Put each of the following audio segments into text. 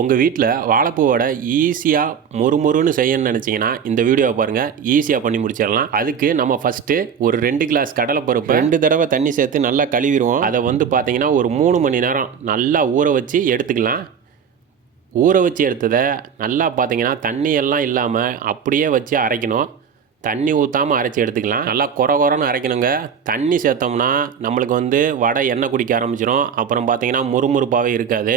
உங்கள் வீட்டில் வாழைப்பூ வடை ஈஸியாக மொறுமொறுன்னு செய்யணும்னு நினச்சிங்கன்னா இந்த வீடியோவை பாருங்கள் ஈஸியாக பண்ணி முடிச்சிடலாம். அதுக்கு நம்ம ஃபஸ்ட்டு ஒரு ரெண்டு கிளாஸ் கடலைப்பருப்பு. ரெண்டு தடவை தண்ணி சேர்த்து நல்லா கழுவிடுவோம். அதை வந்து பார்த்தீங்கன்னா ஒரு மூணு மணி நேரம் நல்லா ஊற வச்சு எடுத்துக்கலாம். ஊற வச்சு எடுத்ததை நல்லா பார்த்தீங்கன்னா தண்ணி எல்லாம் இல்லாமல் அப்படியே வச்சு அரைக்கணும். தண்ணி ஊற்றாமல் அரைச்சி எடுத்துக்கலாம். நல்லா குறை குறைன்னு அரைக்கணுங்க. தண்ணி சேர்த்தோம்னா நம்மளுக்கு வந்து வடை எண்ணெய் குடிக்க ஆரம்பிச்சிடும் அப்புறம் பார்த்தீங்கன்னா முறுமுறுப்பாகவே இருக்காது.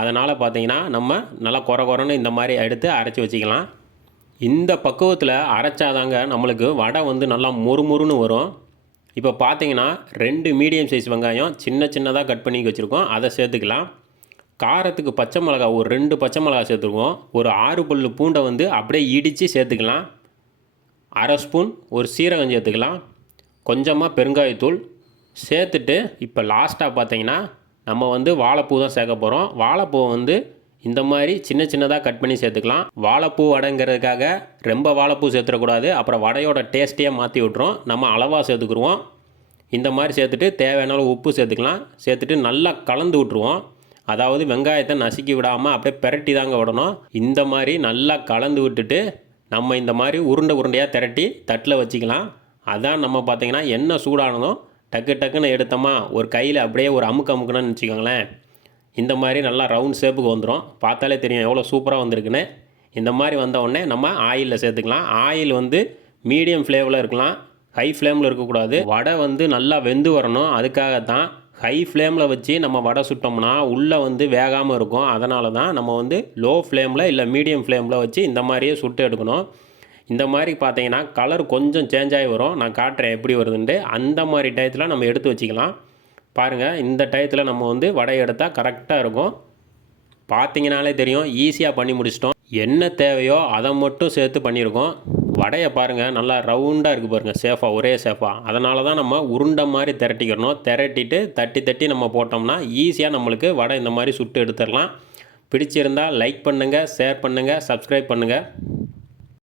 அதனால் பார்த்தீங்கன்னா நம்ம நல்லா குறை குறைன்னு இந்த மாதிரி எடுத்து அரைச்சி வச்சுக்கலாம். இந்த பக்குவத்தில் அரைச்சாதாங்க நம்மளுக்கு வடை வந்து நல்லா முறுமுறுன்னு வரும். இப்போ பார்த்தீங்கன்னா ரெண்டு மீடியம் சைஸ் வெங்காயம் சின்ன சின்னதாக கட் பண்ணி வச்சுருக்கோம். அதை சேர்த்துக்கலாம். காரத்துக்கு பச்சை மிளகா ஒரு ரெண்டு பச்சை மிளகா சேர்த்துருக்கோம். ஒரு ஆறு பல் பூண்டை வந்து அப்படியே இடித்து சேர்த்துக்கலாம். அரை ஸ்பூன் ஒரு சீரகம் சேர்த்துக்கலாம். கொஞ்சமாக பெருங்காயத்தூள் சேர்த்துட்டு இப்போ லாஸ்ட்டாக பார்த்தீங்கன்னா நம்ம வந்து வாழைப்பூ தான் சேர்க்க போகிறோம் வாழைப்பூ வந்து இந்த மாதிரி சின்ன சின்னதாக கட் பண்ணி சேர்த்துக்கலாம். வாழைப்பூ வடைங்கிறதுக்காக ரொம்ப வாழைப்பூ சேர்த்துடக்கூடாது. அப்புறம் வடையோட டேஸ்ட்டையே மாற்றி விட்ருவோம் நம்ம அளவாக சேர்த்துக்குருவோம். இந்த மாதிரி சேர்த்துட்டு தேவையான அளவு உப்பு சேர்த்துக்கலாம். சேர்த்துட்டு நல்லா கலந்து விட்ருவோம் அதாவது வெங்காயத்தை நசுக்கி விடாமல் அப்படியே பெரட்டி தாங்க விடணும். இந்த மாதிரி நல்லா கலந்து விட்டுட்டு நம்ம இந்த மாதிரி உருண்டை உருண்டையாக திரட்டி தட்டில் வச்சுக்கலாம். அதான் நம்ம பார்த்தீங்கன்னா என்ன சூடானதும் டக்கு டக்குன்னு எடுத்தோமா ஒரு கையில் அப்படியே ஒரு அமுக்கு அமுக்குன்னு வச்சுக்கோங்களேன். இந்த மாதிரி நல்லா ரவுண்ட் ஷேப்புக்கு வந்துடும் பார்த்தாலே தெரியும் எவ்வளோ சூப்பராக வந்திருக்குன்னு. இந்த மாதிரி வந்த உடனே நம்ம ஆயிலில் சேர்த்துக்கலாம். ஆயில் வந்து மீடியம் ஃப்ளேவில் இருக்கலாம். ஹை ஃப்ளேமில் இருக்கக்கூடாது. வடை வந்து நல்லா வெந்து வரணும். அதுக்காக தான் ஹை ஃப்ளேமில் வச்சு நம்ம வடை சுட்டோம்னா உள்ளே வந்து வேகாமல் இருக்கும். அதனால தான் நம்ம வந்து லோ ஃப்ளேமில் இல்லை மீடியம் ஃப்ளேமில் வச்சு இந்த மாதிரியே சுட்டு எடுக்கணும். இந்த மாதிரி பார்த்தீங்கன்னா கலர் கொஞ்சம் சேஞ்ச் ஆகி வரும். நான் காட்டுறேன் எப்படி வருதுன்ட்டு. அந்த மாதிரி டயத்தில் நம்ம எடுத்து வச்சுக்கலாம். பாருங்கள் இந்த டயத்தில் நம்ம வந்து வடை எடுத்தால் கரெக்டாக இருக்கும். பார்த்தீங்கனாலே தெரியும் ஈஸியாக பண்ணி முடிச்சிட்டோம். என்ன தேவையோ அதை மட்டும் சேர்த்து பண்ணியிருக்கோம். வடையை பாருங்கள் நல்லா ரவுண்டாக இருக்குது பாருங்கள் சேஃபாக ஒரே சேஃபாக அதனால தான் நம்ம உருண்டை மாதிரி திரட்டிக்கிறணும். திரட்டிட்டு தட்டி தட்டி நம்ம போட்டோம்னா ஈஸியாக நம்மளுக்கு வடை இந்த மாதிரி சுட்டு எடுத்துடலாம். பிடிச்சிருந்தால் லைக் பண்ணுங்கள் ஷேர் பண்ணுங்கள் சப்ஸ்கிரைப் பண்ணுங்கள்